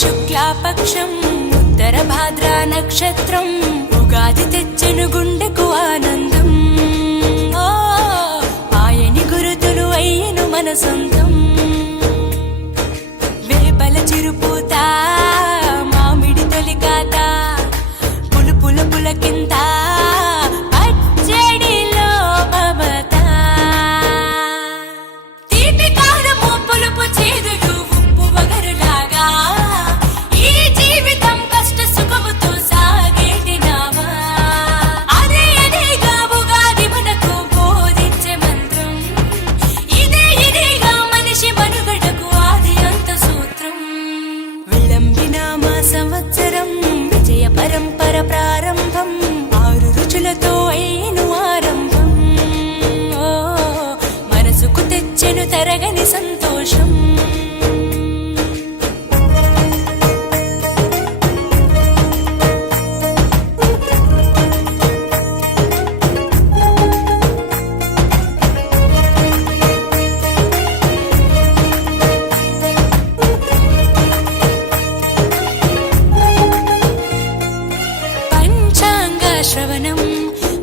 శుక్లాపక్షం ఉత్తర భాద్రా నక్షత్రం ఉగాది తెచ్చెను గుండెకు ఆనందం. ఆయని గురుతులు అయ్యను మన సొంతం. వేపల చిరుపూత మామిడి తొలికాత పులుపుల పులకింత పచ్చడిలో మమత. తీపి కారము పులుపు చేదులు ఉప్పు వగరులాగా ఈ జీవితం కష్ట సుఖముతో సాగేటి నావా. అదే అదేగా ఉగాది మనకు బోధించే మంత్రం. ఇదేగా మనిషి మనుగడకు ఆది అంత సూత్రం. విళంబిన మా సంవత్సరం విజయ పరంపర ప్రారంభం. 6 రుచులతో అయ్యను ఆరంభం. మనసుకు తెచ్చెను తరగని సంతోషం. పంచాంగ శ్రవణం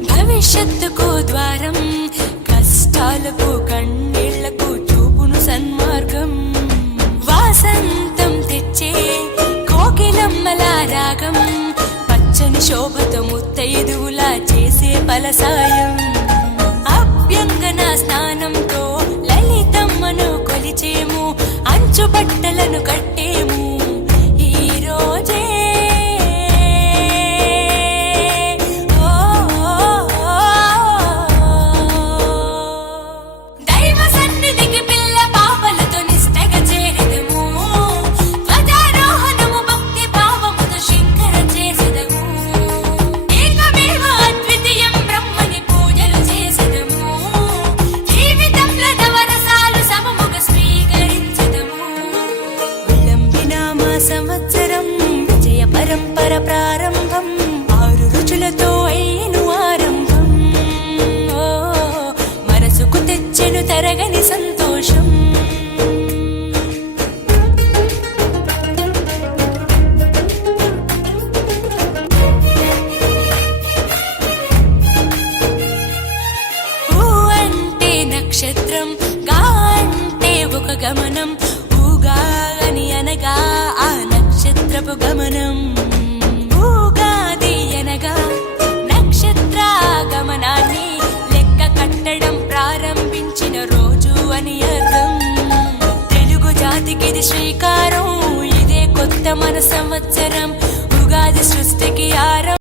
భవిష్యత్తుకు ద్వారం. కష్టాలకు కన్నీళ్లకు చూపును సన్మార్గం. వాసంతం తెచ్చే కోకిలమ్మల రాగం. పచ్చని శోభతో ముత్తైదువులా చేసే ఫలసాయం. అభ్యంగన స్నానంతో లలితమ్మను కొలిచేము. అంచు బట్టలను కట్టేము ఈ రోజే. దైవ సన్నిధికి పిల్ల పాపలతో నిష్టగా చేరెదము. ధ్వజారోహణము భక్తి భావముతో శంకర చేసెదము. ఏకమేవ అద్వితీయం బ్రహ్మని పూజలు చేసెదము. జీవితంలో నవరసాలు సమముగా స్వీకరించెదము. విళంబిన మా సంవత్సరం విజయ పరంపర ప్రారంభం. 6 రుచులతో అయ్యను ఆరంభం. మనసుకు తెచ్చెను తరగని సంతోషం. ఊ అంటే నక్షత్రం, గా అంటే ఒక గమనం. ఊగా అని అనగా ఆ నక్షత్రపు గమనం. ఊగాది అనగా నక్షత్ర గమనాన్ని లెక్క కట్టడం ప్రారంభించిన రోజు అని అర్థం. తెలుగు జాతికిది శ్రీకారం. ఇదే కొత్త మన సంవత్సరం. ఉగాది సృష్టికి ఆరంభం.